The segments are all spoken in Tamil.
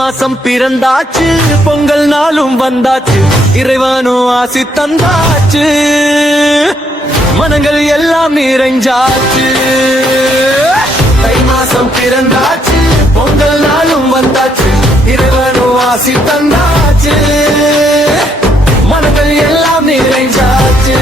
மாசம் பிறந்தாச்சு, பொங்கல் நாளும் வந்தாச்சு, இறைவனும் ஆசி தந்தாச்சு, மனங்கள் எல்லாம் நிறைஞ்சாச்சு. தை மாசம் பிறந்தாச்சு, பொங்கல் நாளும் வந்தாச்சு, இறைவனும் ஆசி தந்தாச்சு, மனங்கள் எல்லாம் நிறைஞ்சாச்சு.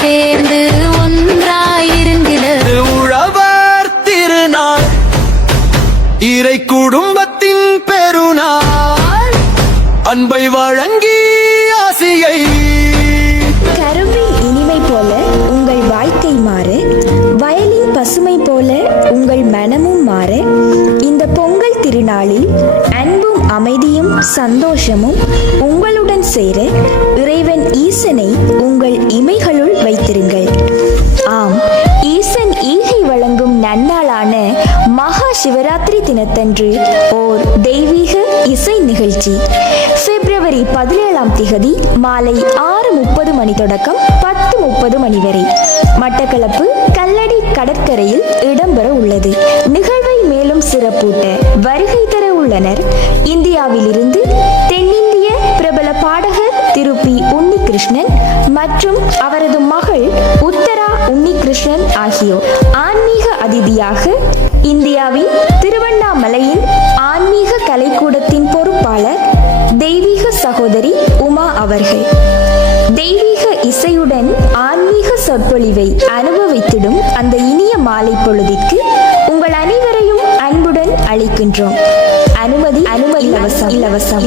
சேர்ந்து ஒன்றாயிருந்திட உழவர் திருநாள், இறை குடும்பத்தின் பெருநாள், அன்பை வழங்கி ஆசியை. கரும்பின் இனிமை போல உங்கள் வாழ்க்கை மாற, வயலின் பசுமை போல உங்கள் மனமும் மாற, இந்த பொங்கல் திருநாளில் அன்பும் அமைதியும் சந்தோஷமும் உங்களுடன் சேர இறைவன் ஈசனை உங்கள் இமைகளுள் வைத்திருங்கள். ஆம், ஈசன் ஈகை வழங்கும் நன்னாளான மகா சிவராத்திரி தினத்தன்று ஓர் தெய்வீக இசை நிகழ்ச்சி பிப்ரவரி 17 மாலை 6:30 மணி தொடக்கம் 10:30 மணி வரை மட்டக்களப்பு கல்லடி கடற்கரையில் இடம்பெற உள்ளது. நிகழ்வை மேலும் சிறப்பூட்ட வருகை தர உள்ளனர் இந்தியாவிலிருந்து தென்னிந்திய பிரபல பாடகர் திருப்பி உன்னிகிருஷ்ணன் மற்றும் அவரது மகள் உத்தரா உன்னிகிருஷ்ணன் ஆகியோர். ஆன்மீக அதிதியாக இந்தியாவின் திருவண்ணாமலையின் ஆன்மீக கலைக்கூடத்தின் பொறுப்பாளர் தெய்வீக சகோதரி உமா அவர்கள். தெய்வீக இசையுடன் ஆன்மீக சொற்பொழிவை அனுபவித்திடும் அந்த இனிய மாலை பொழுதிற்கு உங்கள் அனைவரையும் அன்புடன் அழைக்கின்றோம். அனுமதி இலவசம்.